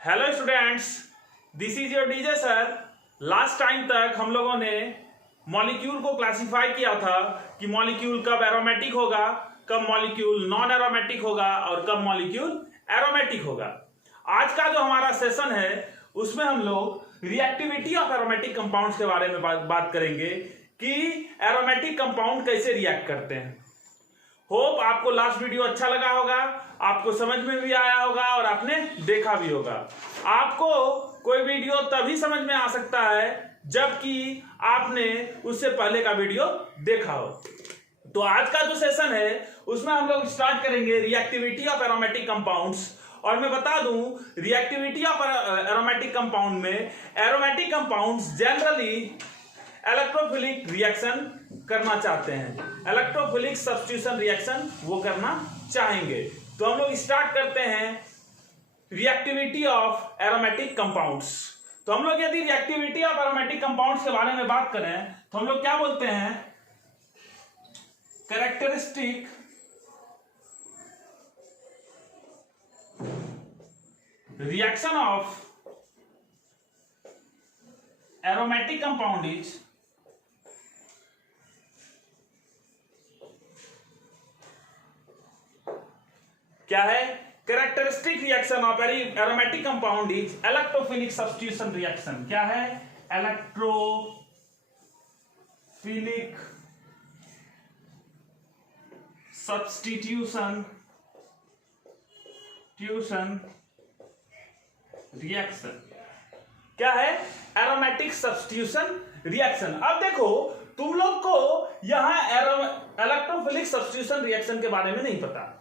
Hello students, this is your DJ sir. Last time तक हम लोगों ने मॉलिक्यूल को क्लासिफाई किया था कि मॉलिक्यूल कब एरोमेटिक होगा, कब मॉलिक्यूल नॉन एरोमेटिक होगा और कब मॉलिक्यूल एरोमेटिक होगा। आज का जो हमारा सेशन है उसमें हम लोग रिएक्टिविटी ऑफ एरोमेटिक कंपाउंड्स के बारे में बात करेंगे कि एरोमेटिक कंपाउंड कैसे रिएक्ट करते हैं। होप आपको लास्ट वीडियो अच्छा लगा होगा, आपको समझ में भी आया होगा और आपने देखा भी होगा। आपको कोई वीडियो तभी समझ में आ सकता है जबकि आपने उससे पहले का वीडियो देखा हो। तो आज का जो सेशन है उसमें हम लोग स्टार्ट करेंगे रिएक्टिविटी ऑफ एरोमेटिक कंपाउंड्स। और मैं बता दूं रिएक्टिविटी ऑफ एरोमेटिक कंपाउंड में aromatic compounds generally electrophilic reaction करना चाहते हैं, इलेक्ट्रोफिलिक सब्स्टिट्यूशन रिएक्शन वो करना चाहेंगे। तो हम लोग स्टार्ट करते हैं रिएक्टिविटी ऑफ एरोमेटिक कंपाउंड्स। तो हम लोग यदि रिएक्टिविटी ऑफ एरोमेटिक कंपाउंड्स के बारे में बात करें तो हम लोग क्या बोलते हैं, characteristic reaction of aromatic compound is क्या है, characteristic reaction of aromatic compound is electrophilic substitution reaction. क्या है, इलेक्ट्रोफिलिक सब्स्टिट्यूशन रिएक्शन। क्या है, एरोमेटिक सब्स्टिट्यूशन रिएक्शन। अब देखो तुम लोग को यहां इलेक्ट्रोफिलिक सब्स्टिट्यूशन रिएक्शन के बारे में नहीं पता,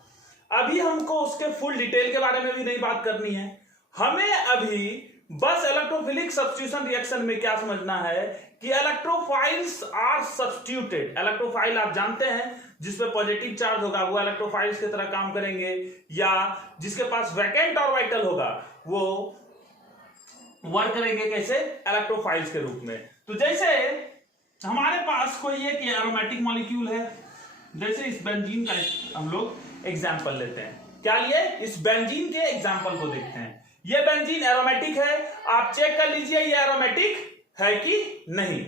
अभी हमको उसके फुल डिटेल के बारे में भी नहीं बात करनी है। हमें अभी बस इलेक्ट्रोफिलिक सब्स्टिट्यूशन रिएक्शन में क्या समझना है कि इलेक्ट्रोफाइल्स आर सब्स्टिट्यूटेड। इलेक्ट्रोफाइल आप जानते हैं जिसपे पॉजिटिव चार्ज होगा वो इलेक्ट्रोफाइल्स की तरह काम करेंगे, या जिसके पास वैकेंट ऑर्बिटल होगा वो वर्क करेंगे कैसे, इलेक्ट्रोफाइल्स के रूप में। तो जैसे हमारे पास कोई एक एरोमेटिक मॉलिक्यूल है, जैसे इस बेंजीन का हम लोग एग्जाम्पल लेते हैं। क्या लिए, इस बेंजीन के एग्जाम्पल को देखते हैं। ये बेंजीन एरोमेटिक है, आप चेक कर लीजिए ये एरोमेटिक है कि नहीं।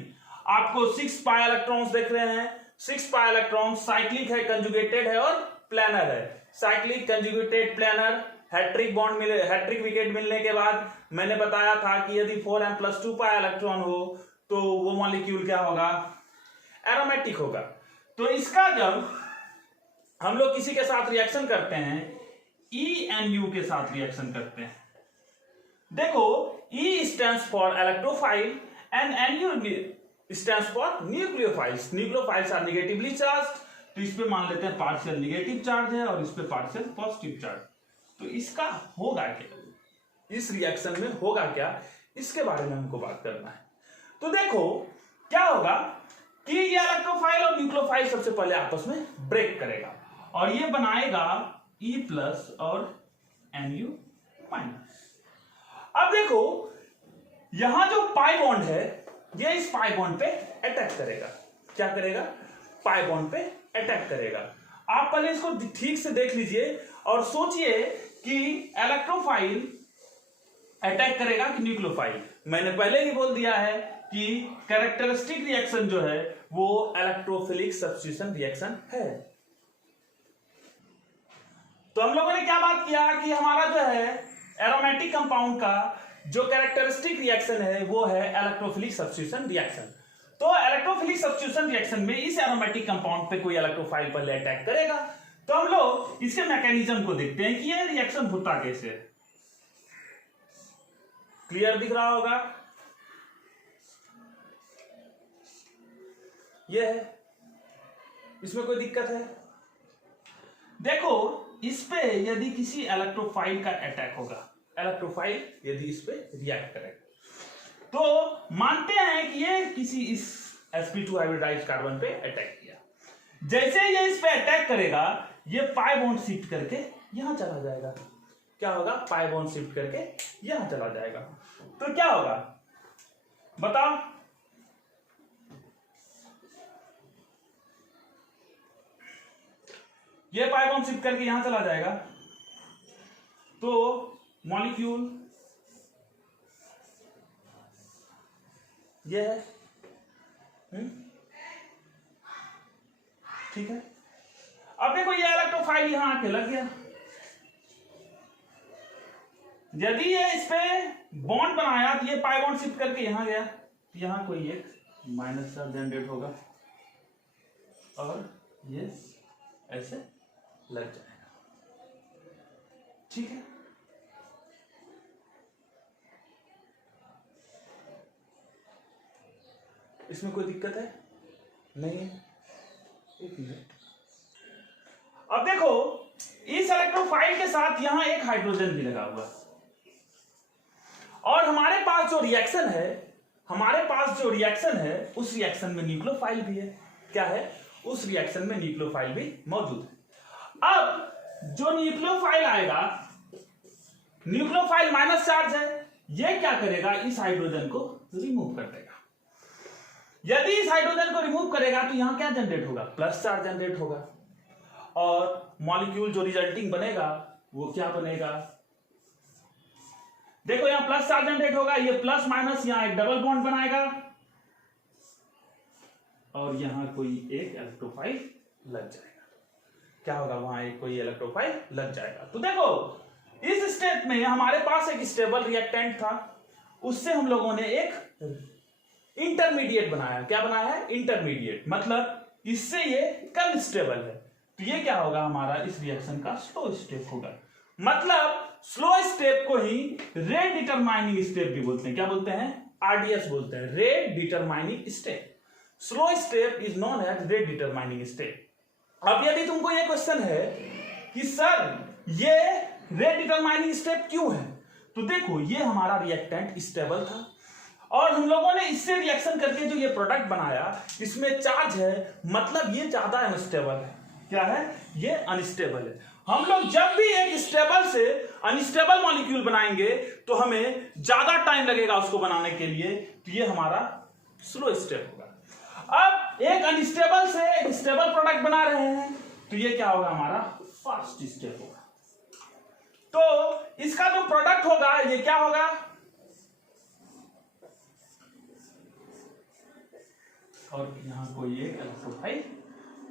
आपको 6 पाई इलेक्ट्रॉन्स देख रहे हैं, 6 पाई इलेक्ट्रॉन साइक्लिक है, कंजुगेटेड है और प्लेनर है। Cyclic, conjugated, planar, hattrick bond मिले, हैट्रिक विकेट मिलने के बाद मैंने बताया था कि यदि 4m+2 पाई इलेक्ट्रॉन हो तो वो मॉलिक्यूल क्या होगा, एरोमेटिक होगा। तो इसका जब हम लोग किसी के साथ रिएक्शन करते हैं, ENU के साथ रिएक्शन करते हैं। देखो E stands for electrophile and NU stands for nucleophiles. Nucleophiles are negatively charge, तो इस पे मान लेते हैं पार्शियल नेगेटिव चार्ज है और इस पे पार्शियल पॉजिटिव चार्ज। तो इसका होगा क्या, इस रिएक्शन में होगा क्या, इसके बारे में हमको बात करना है। तो देखो क्या होगा कि ये इलेक्ट्रोफाइल और न्यूक्लियोफाइल सबसे पहले आपस में ब्रेक करेगा और ये बनाएगा E+ और NU-। अब देखो यहां जो पाई बॉन्ड है ये इस पाई बॉन्ड पे अटैक करेगा। क्या करेगा, पाई बॉन्ड पे अटैक करेगा। आप पहले इसको ठीक से देख लीजिए और सोचिए कि इलेक्ट्रोफाइल अटैक करेगा कि न्यूक्लियोफाइल। मैंने पहले ही बोल दिया है कि कैरेक्टरिस्टिक रिएक्शन जो है वो इलेक्ट्रोफिलिक सब्स्टिट्यूशन रिएक्शन है। तो हम लोगों ने क्या बात किया कि हमारा जो है एरोमेटिक कंपाउंड का जो कैरेक्टरिस्टिक रिएक्शन है वो है इलेक्ट्रोफिलिक सब्स्टिट्यूशन रिएक्शन। तो इलेक्ट्रोफिलिक सब्स्टिट्यूशन रिएक्शन में इस एरोमेटिक कंपाउंड पे कोई इलेक्ट्रोफाइल पहले अटैक करेगा। तो हम लोग इसके मैकेनिज्म को देखते हैं कि ये रिएक्शन होता कैसे। क्लियर दिख रहा होगा, ये है, इसमें कोई दिक्कत है। देखो इस पे यदि किसी इलेक्ट्रोफाइल का अटैक होगा, इलेक्ट्रोफाइल यदि इस पे रिएक्ट करेगा तो मानते हैं कि ये किसी इस sp2 हाइब्रिडाइज्ड कार्बन पे अटैक किया। जैसे ये इस पे अटैक करेगा ये पाई बॉन्ड शिफ्ट करके यहां चला जाएगा। क्या होगा, पाई बॉन्ड शिफ्ट करके यहां चला जाएगा। तो क्या होगा बताओ, ये पाई बॉन्ड शिफ्ट करके यहां चला जाएगा तो मॉलिक्यूल ये है, ठीक है। अब देखो ये इलेक्ट्रोफाइल यहां आके लग गया, यदि ये इस पे बॉन्ड बनाया तो ये पाई बॉन्ड शिफ्ट करके यहां गया, तो यहां कोई एक माइनस चार्ज जनरेट होगा और ये ऐसे लग जाएगा, ठीक है। इसमें कोई दिक्कत है नहीं है, एक मिनट। अब देखो इस इलेक्ट्रोफाइल के साथ यहां एक हाइड्रोजन भी लगा हुआ और हमारे पास जो रिएक्शन है उस रिएक्शन में न्यूक्लियोफाइल भी है। क्या है? उस रिएक्शन में न्यूक्लियोफाइल भी मौजूद है। अब जो न्यूक्लियोफाइल आएगा, न्यूक्लियोफाइल माइनस चार्ज है, ये क्या करेगा? इस हाइड्रोजन को रिमूव कर देगा। यदि इस हाइड्रोजन को रिमूव करेगा तो यहां क्या जनरेट होगा? प्लस चार्ज जनरेट होगा और मॉलिक्यूल जो रिजल्टिंग बनेगा वो क्या बनेगा? देखो यहां प्लस चार्ज जनरेट होगा, ये प्लस माइनस यहां एक डबल बॉन्ड बनाएगा और यहां कोई एक इलेक्ट्रोफाइल लग जाएगा। क्या होगा? वहां एक कोई इलेक्ट्रोफाइल लग जाएगा। तो देखो इस स्टेट में हमारे पास एक स्टेबल रिएक्टेंट था, उससे हम लोगों ने एक इंटरमीडिएट बनाया। क्या बनाया है? इंटरमीडिएट। मतलब इससे ये कम स्टेबल है, तो ये क्या होगा? हमारा इस रिएक्शन का स्लो स्टेप होगा। मतलब स्लो स्टेप को ही रेट डिटरमाइनिंग स्टेप भी बोलते हैं। क्या बोलते हैं? आरडीएस बोलते हैं, rate determining step. Slow step is known as rate determining step. अब यदि तुमको ये क्वेश्चन है कि सर ये रेट डिटरमाइनिंग स्टेप क्यों है, तो देखो ये हमारा रिएक्टेंट स्टेबल था और हम लोगों ने इससे रिएक्शन करके जो ये प्रोडक्ट बनाया इसमें चार्ज है, मतलब ये ज्यादा अनस्टेबल है। क्या है? ये अनस्टेबल है। हम लोग जब भी एक स्टेबल से अनस्टेबल मॉलिक्यूल बनाएंगे तो हमें ज्यादा टाइम लगेगा उसको बनाने के लिए, तो ये हमारा स्लो स्टेप होगा। अब एक अनस्टेबल से एक स्टेबल प्रोडक्ट बना रहे हैं तो ये क्या होगा? हमारा फास्ट स्टेप होगा। तो इसका जो प्रोडक्ट होगा ये क्या होगा? और यहां कोई एक इलेक्ट्रोफाइल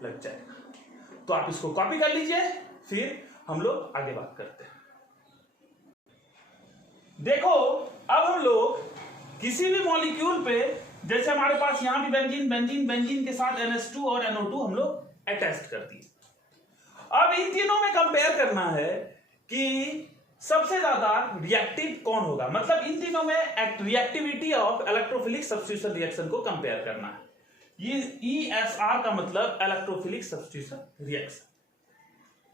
लग जाएगा। तो आप इसको कॉपी कर लीजिए, फिर हम लोग आगे बात करते हैं। देखो अब हम लोग किसी भी मॉलिक्यूल पे, जैसे हमारे पास यहां भी बेंजीन के साथ NH2 और NO2 हम लोग अटैच कर दिए। अब इन तीनों में कंपेयर करना है कि सबसे ज्यादा रिएक्टिव कौन होगा। मतलब इन तीनों में reactivity of electrophilic substitution reaction को कंपेयर करना है। ये ESR का मतलब इलेक्ट्रोफिलिक सब्स्टिट्यूशन रिएक्शन।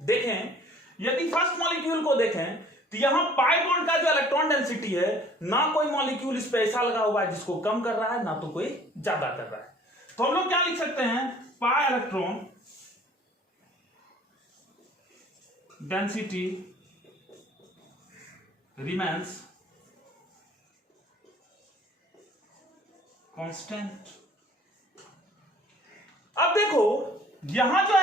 देखें यदि फर्स्ट मॉलिक्यूल को देखें तो यहां पाई बॉन्ड का जो इलेक्ट्रॉन डेंसिटी है, ना कोई मॉलिक्यूल इस पे ऐसा लगा हुआ है जिसको कम कर रहा है, ना तो कोई ज्यादा कर रहा है। तो हम लोग क्या लिख सकते हैं? Pi electron density remains constant. अब देखो यहां जो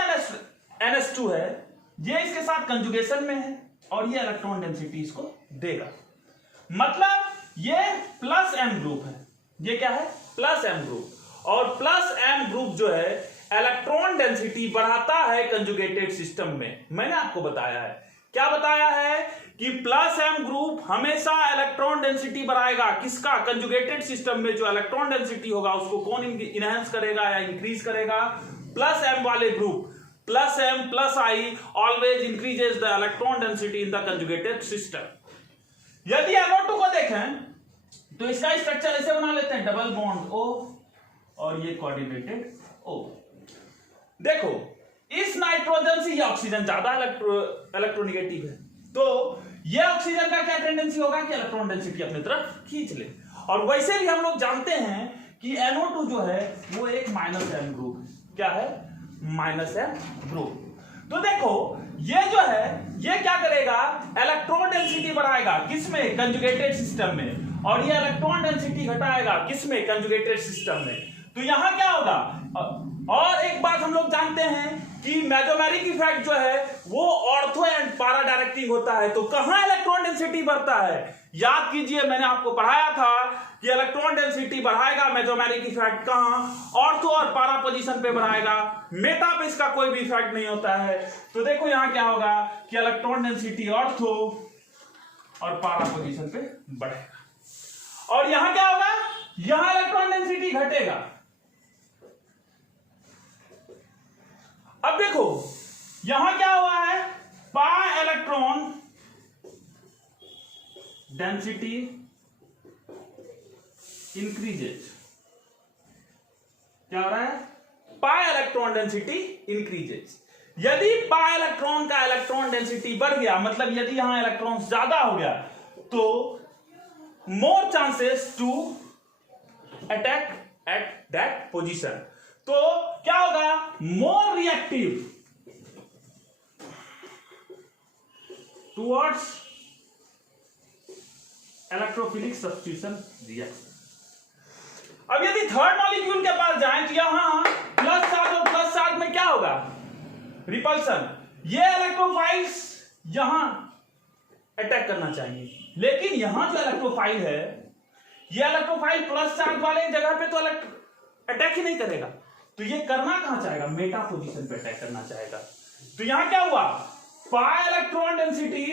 NH2 है ये इसके साथ कंजुगेशन में है और ये इलेक्ट्रॉन डेंसिटी इसको देगा। मतलब ये प्लस m ग्रुप है। ये क्या है? Plus m group. और प्लस m ग्रुप जो है इलेक्ट्रॉन डेंसिटी बढ़ाता है कंजुगेटेड सिस्टम में। मैंने आपको बताया है, क्या बताया है कि प्लस m ग्रुप हमेशा इलेक्ट्रॉन डेंसिटी बढ़ाएगा। किसका? कंजुगेटेड सिस्टम में जो इलेक्ट्रॉन डेंसिटी होगा उसको कौन इनहेंस करेगा या इंक्रीज करेगा? प्लस m वाले group. Plus m plus i always increases the electron density in the conjugated system. यदि NO2 को देखें तो इसका स्ट्रक्चर ऐसे बना लेते हैं, डबल बॉन्ड O और ये कोऑर्डिनेटेड O। देखो इस नाइट्रोजन से ये ऑक्सीजन ज्यादा इलेक्ट्रोनेगेटिव है, तो ये ऑक्सीजन का क्या टेंडेंसी होगा कि इलेक्ट्रॉन डेंसिटी अपनी तरफ खींच ले। और वैसे भी हम लोग जानते हैं कि NO2 जो है वो एक माइनस m ग्रुप है। क्या है? Minus m group. तो देखो ये जो है ये क्या करेगा? इलेक्ट्रॉन डेंसिटी बढ़ाएगा। किसमें? कंजुगेटेड सिस्टम में। और ये इलेक्ट्रॉन डेंसिटी घटाएगा। किसमें? कंजुगेटेड सिस्टम में। तो यहां क्या होगा? और एक बात हम लोग जानते हैं कि मेसोमेरिक इफेक्ट जो है वो ऑर्थो एंड पारा डायरेक्टिंग होता है। तो कहां इलेक्ट्रॉन डेंसिटी बढ़ता है? याद कीजिए, मैंने आपको पढ़ाया था कि इलेक्ट्रॉन डेंसिटी बढ़ाएगा मेसोमेरिक इफेक्ट कहां? ऑर्थो और पारा पोजीशन पे बढ़ाएगा, मेटा पे इसका कोई भी इफेक्ट नहीं होता है। तो देखो यहां क्या होगा कि इलेक्ट्रॉन डेंसिटी ऑर्थो और पारा पोजीशन पे बढ़ेगा। और यहां क्या होगा? यहां इलेक्ट्रॉन डेंसिटी घटेगा। अब देखो यहां क्या हुआ है, पाई इलेक्ट्रॉन डेंसिटी इंक्रीजेज। क्या हो रहा है? Pi electron density increases. यदि पाई इलेक्ट्रॉन का इलेक्ट्रॉन डेंसिटी बढ़ गया, मतलब यदि यहां इलेक्ट्रॉन ज्यादा हो गया, तो more chances to attack at that position. तो क्या होगा? More reactive towards electrophilic substitution reaction. अब यदि थर्ड मॉलिक्यूल के पास जाएं तो यहां प्लस चार्ज और प्लस चार्ज में क्या होगा? रिपल्सन। ये इलेक्ट्रोफाइल्स यहां अटैक करना चाहिए, लेकिन यहां जो इलेक्ट्रोफाइल है, ये इलेक्ट्रोफाइल प्लस चार्ज वाले जगह पे तो अटैक ही नहीं करेगा। तो ये करना कहां चाहेगा? मेटा पोजीशन पे अटैक करना चाहेगा। तो यहां क्या हुआ? Pi electron density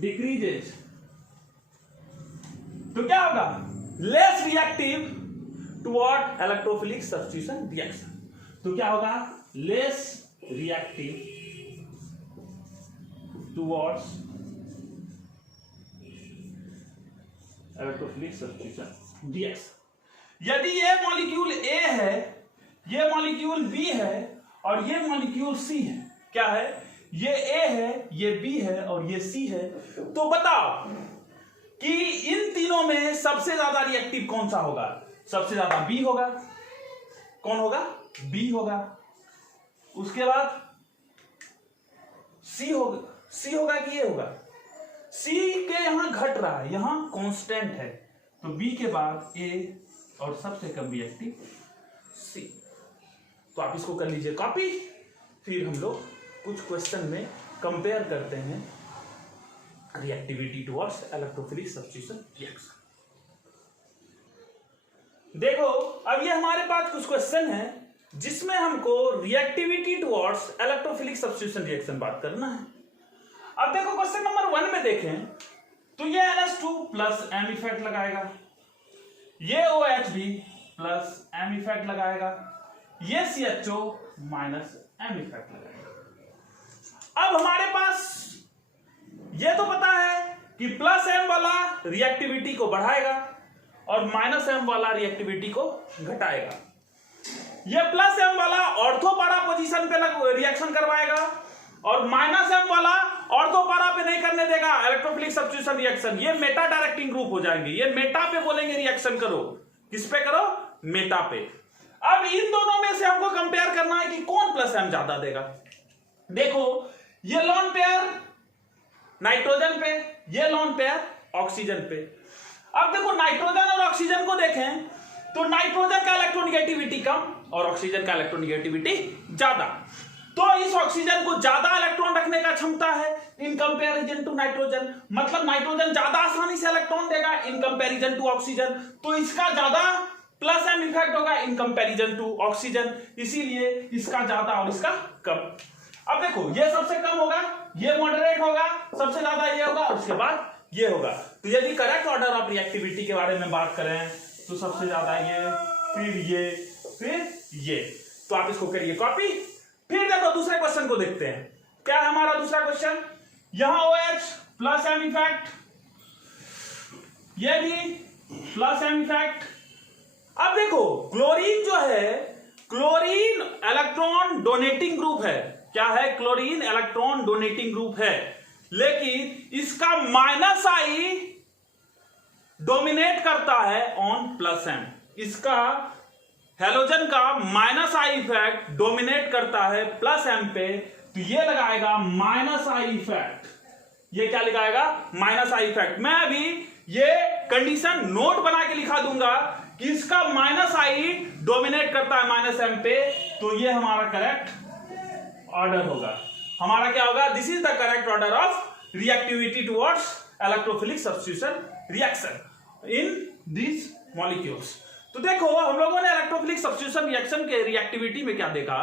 decreases. तो क्या होगा? Less reactive toward electrophilic substitution reaction. तो क्या होगा? Less reactive towards electrophilic substitution reaction. यदि ये मॉलिक्यूल ए है, ये मॉलिक्यूल बी है और ये मॉलिक्यूल सी है, क्या है? ये ए है, ये बी है और ये सी है, तो बताओ कि इन तीनों में सबसे ज्यादा रिएक्टिव कौन सा होगा? सबसे ज्यादा बी होगा। कौन होगा? बी होगा। उसके बाद सी होगा। सी होगा कि ये होगा? सी के यहां घट रहा है, यहां कांस्टेंट है, तो बी के बाद ए और सबसे कम रिएक्टिव सी। तो आप इसको कर लीजिए कॉपी, फिर हम लोग कुछ क्वेश्चन में कंपेयर करते हैं reactivity towards electrophilic substitution reaction. देखो अब ये हमारे पास कुछ क्वेश्चन है जिसमें हमको reactivity towards electrophilic substitution reaction बात करना है। अब देखो क्वेश्चन नंबर 1 में देखें तो ये NH2 प्लस M इफेक्ट लगाएगा, ये OH भी प्लस M इफेक्ट लगाएगा, ये CHO माइनस M इफेक्ट लगाएगा। अब हमारे पास ये तो पता है कि प्लस M वाला रिएक्टिविटी को बढ़ाएगा और माइनस M वाला रिएक्टिविटी को घटाएगा। ये प्लस M वाला ऑर्थो पारा पोजीशन पे रिएक्शन करवाएगा और माइनस M वाला ऑर्थो पारा पे नहीं करने देगा इलेक्ट्रोफिलिक सब्स्टिट्यूशन रिएक्शन। ये मेटा डायरेक्टिंग ग्रुप हो जाएंगे, ये मेटा पे बोलेंगे रिएक्शन करो। किस पे करो? मेटा पे। अब इन दोनों में से हमको कंपेयर करना है कि कौन प्लस M ज्यादा देगा। देखो ये लोन पेयर नाइट्रोजन पे, ये लोन पेयर ऑक्सीजन पे। अब देखो नाइट्रोजन और ऑक्सीजन को देखें तो नाइट्रोजन का इलेक्ट्रोनेगेटिविटी कम और ऑक्सीजन का इलेक्ट्रोनेगेटिविटी ज्यादा। तो इस ऑक्सीजन को ज्यादा इलेक्ट्रॉन रखने का क्षमता है इन कंपैरिजन टू नाइट्रोजन, मतलब नाइट्रोजन ज्यादा आसानी से इलेक्ट्रॉन देगा इन कंपैरिजन टू ऑक्सीजन, तो इसका ज्यादा प्लस M इफेक्ट होगा इन कंपैरिजन टू ऑक्सीजन, इसीलिए इसका ज्यादा और इसका कम। अब देखो ये सबसे कम होगा, ये मॉडरेट होगा, सबसे ज्यादा ये होगा और उसके बाद ये होगा। तो यदि करेक्ट ऑर्डर ऑफ रिएक्टिविटी के बारे में बात करें तो सबसे ज्यादा ये, फिर ये, फिर ये। तो आप इसको करिए कॉपी। फिर देखो दूसरे क्वेश्चन को देखते हैं। क्या है हमारा दूसरा क्वेश्चन? यहां OH प्लस M इफेक्ट, ये भी प्लस M इफेक्ट। अब देखो क्लोरीन जो है, क्लोरीन इलेक्ट्रॉन डोनेटिंग ग्रुप है। क्या है? क्लोरीन इलेक्ट्रॉन डोनेटिंग ग्रुप है, लेकिन इसका माइनस I डोमिनेट करता है ऑन प्लस M। इसका हेलोजन का माइनस I इफेक्ट डोमिनेट करता है प्लस M पे, तो ये लगाएगा माइनस I इफेक्ट। ये क्या लगाएगा? Minus I effect. मैं अभी ये कंडीशन नोट बना के लिखा दूंगा कि इसका माइनस आई डोमिनेट करता है माइनस एम पे, तो ये हमारा करेक्ट ऑर्डर होगा। हमारा क्या होगा? This is the correct order of reactivity towards electrophilic substitution reaction in this molecules. तो देखो हम लोगों ने इलेक्ट्रोफिलिक सब्स्टिट्यूशन रिएक्शन के रिएक्टिविटी में क्या देखा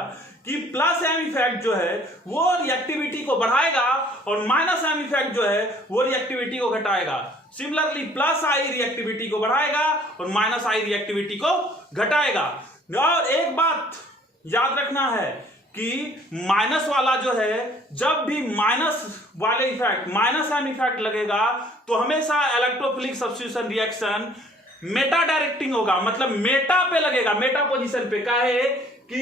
कि प्लस एम इफेक्ट जो है वो रिएक्टिविटी को बढ़ाएगा और माइनस एम इफेक्ट जो है वो रिएक्टिविटी को घटाएगा। सिमिलरली प्लस आई रिएक्टिविटी को बढ़ाएगा और माइनस आई रिएक्टिविटी को घटाएगा। और एक बात याद रखना है कि माइनस वाला जो है, जब भी माइनस वाले इफेक्ट माइनस एम इफेक्ट लगेगा तो हमेशा electrophilic substitution reaction Meta directing होगा, मतलब मेटा पे लगेगा, मेटा पोजीशन पे। क्या है कि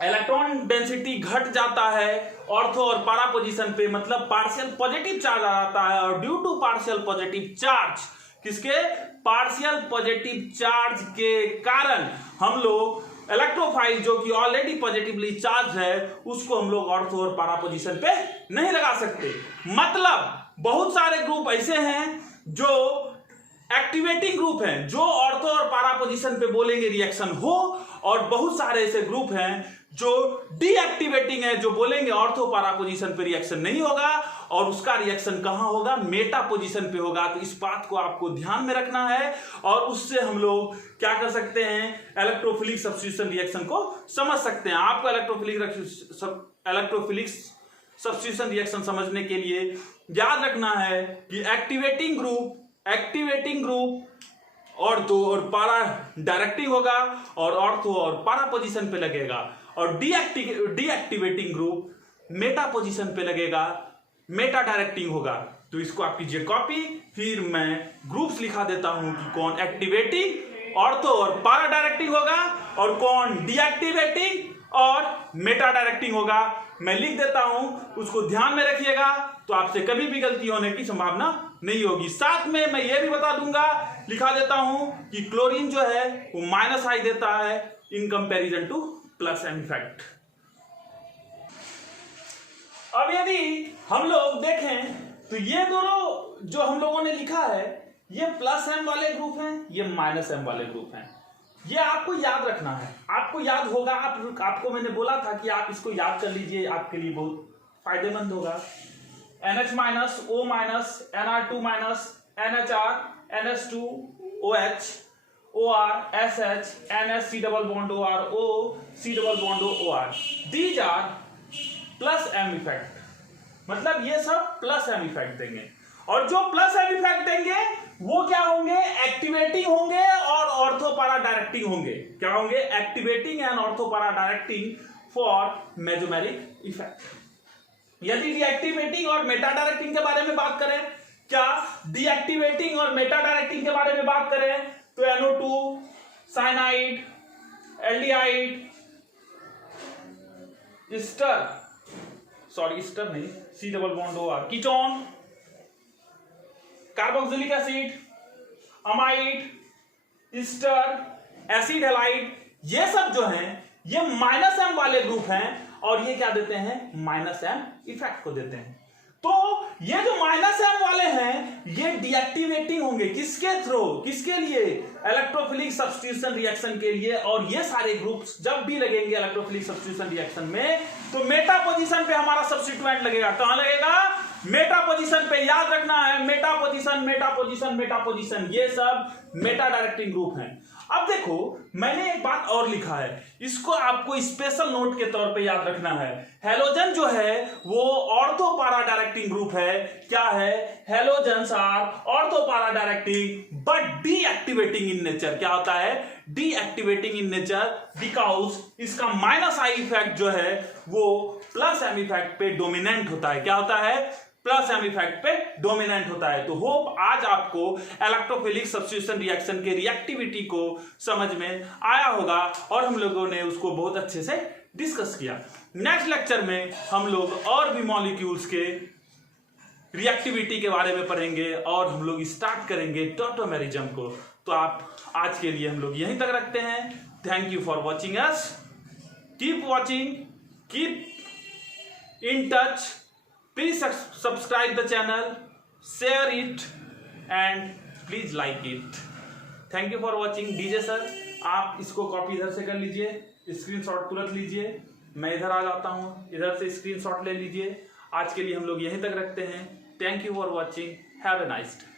इलेक्ट्रॉन डेंसिटी घट जाता है ऑर्थो और पारा पोजीशन पे, मतलब पार्शियल पॉजिटिव चार्ज आ जाता है, और due to partial positive charge, किसके? पार्शियल पॉजिटिव चार्ज के कारण हम लोग इलेक्ट्रोफाइल जो कि ऑलरेडी पॉजिटिवली चार्ज है उसको हम लोग ऑर्थो और पारा पोजीशन पे नहीं लगा सकते। मतलब बहुत सारे ग्रुप ऐसे हैं जो एक्टिवेटिंग ग्रुप हैं, जो ऑर्थो और पारा पोजीशन पे बोलेंगे रिएक्शन हो, और बहुत सारे ऐसे ग्रुप हैं जो डीएक्टिवेटिंग है, जो बोलेंगे ऑर्थो पारा पोजीशन पे रिएक्शन नहीं होगा, और उसका रिएक्शन कहां होगा? मेटा पोजीशन पे होगा। तो इस बात को आपको ध्यान में रखना है, और उससे हम लोग क्या कर सकते हैं? इलेक्ट्रोफिलिक सब्स्टिट्यूशन रिएक्शन को समझ सकते हैं। आपको इलेक्ट्रोफिलिक सब्स्टिट्यूशन रिएक्शन समझने के लिए याद रखना है कि एक्टिवेटिंग ग्रुप ऑर्थो और पारा डायरेक्टिंग होगा, और ऑर्थो और पारा पोजीशन पे लगेगा, और डीएक्टिवेटिंग ग्रुप मेटा पोजीशन पे लगेगा, मेटा डायरेक्टिंग होगा। तो इसको आप कीजिए कॉपी, फिर मैं ग्रुप्स लिखा देता हूं कि कौन एक्टिवेटिंग ऑर्थो और पारा डायरेक्टिंग होगा और कौन डीएक्टिवेटिंग और मेटा डायरेक्टिंग होगा। मैं लिख देता हूं, उसको ध्यान में रखिएगा, तो आपसे कभी भी गलती होने की संभावना नहीं होगी। साथ में मैं ये भी बता दूंगा, लिखा देता हूं कि क्लोरीन जो है वो माइनस आई देता है in comparison to plus M effect. अब यदि हम लोग देखें तो ये दोनों जो हम लोगों ने लिखा है, ये प्लस एम वाले ग्रुप हैं, ये माइनस एम वाले ग्रुप हैं। ये आपको याद रखना है, आपको याद होगा। आपको मैंने बोला था कि आप इसको याद कर लीजिए, आपके लिए बहुत फायदेमंद होगा। NH minus, O minus, NR2 minus, NHR, NS2, OH, OR, SH, NS, C double bond OR, O, C double bond OR. These are plus M effect. मतलब ये सब प्लस एम इफेक्ट देंगे, और जो प्लस एम इफेक्ट देंगे वो क्या होंगे? एक्टिवेटिंग होंगे और ऑर्थो पारा डायरेक्टिंग होंगे। क्या होंगे? एक्टिवेटिंग एंड ऑर्थो पारा डायरेक्टिंग फॉर मेसोमेरिक इफेक्ट। यदि डीएक्टिवेटिंग और मेटा डायरेक्टिंग के बारे में बात करें, क्या डीएक्टिवेटिंग और मेटा डायरेक्टिंग के बारे में बात करें तो NO2, साइनाइड, एल्डिहाइड, ईस्टर नहीं, C double bond OR, ketone, carboxylic acid, amide, Easter, acid halide, ये सब जो हैं ये माइनस एम वाले ग्रुप हैं, और ये क्या देते हैं? माइनस एम इफेक्ट को देते हैं। तो ये जो माइनस एम वाले हैं ये डीएक्टिवेटिंग होंगे, किसके थ्रू? किसके लिए? इलेक्ट्रोफिलिक सब्स्टिट्यूशन रिएक्शन के लिए। और ये सारे ग्रुप्स जब भी लगेंगे इलेक्ट्रोफिलिक सब्स्टिट्यूशन रिएक्शन में तो मेटा पोजीशन पे हमारा सब्स्टिट्यूएंट लगेगा। कहां लगेगा? मेटा पोजीशन पे। याद रखना है, Meta position, Meta position, Meta position, ये सब मेटा डायरेक्टिंग ग्रुप हैं। अब देखो मैंने एक बात और लिखा है, इसको आपको स्पेशल नोट के तौर पे याद रखना है। हेलोजन जो है वो ऑर्थो पारा डायरेक्टिंग ग्रुप है। क्या है? हेलोजन्स आर ऑर्थो पारा directing but deactivating in nature. क्या होता है? डीएक्टिवेटिंग इन नेचर, बिकॉज इसका माइनस आई इफेक्ट जो है वो प्लस एम इफेक्ट पे डोमिनेंट होता है। क्या होता है? प्लस एम इफेक्ट पे डोमिनेंट होता है। तो होप आज आपको इलेक्ट्रोफिलिक सब्स्टिट्यूशन रिएक्शन के रिएक्टिविटी को समझ में आया होगा, और हम लोगों ने उसको बहुत अच्छे से डिस्कस किया। नेक्स्ट लेक्चर में हम लोग और भी मॉलिक्यूल्स के रिएक्टिविटी के बारे में पढ़ेंगे, और हम लोग स्टार्ट करेंगे टॉटोमेरिज्म को। तो आप आज के लिए हम लोग यहीं तक रखते हैं। Thank you for watching us, keep watching, keep in touch. Please subscribe the channel, share it, and please like it. Thank you for watching. DJ sir आप इसको कॉपी इधर से कर लीजिए, स्क्रीनशॉट तुरंत लीजिए, मैं इधर आ जाता हूँ, इधर से स्क्रीनशॉट ले लीजिए। आज के लिए हम लोग यहीं तक रखते हैं। Thank you for watching, have a nice day.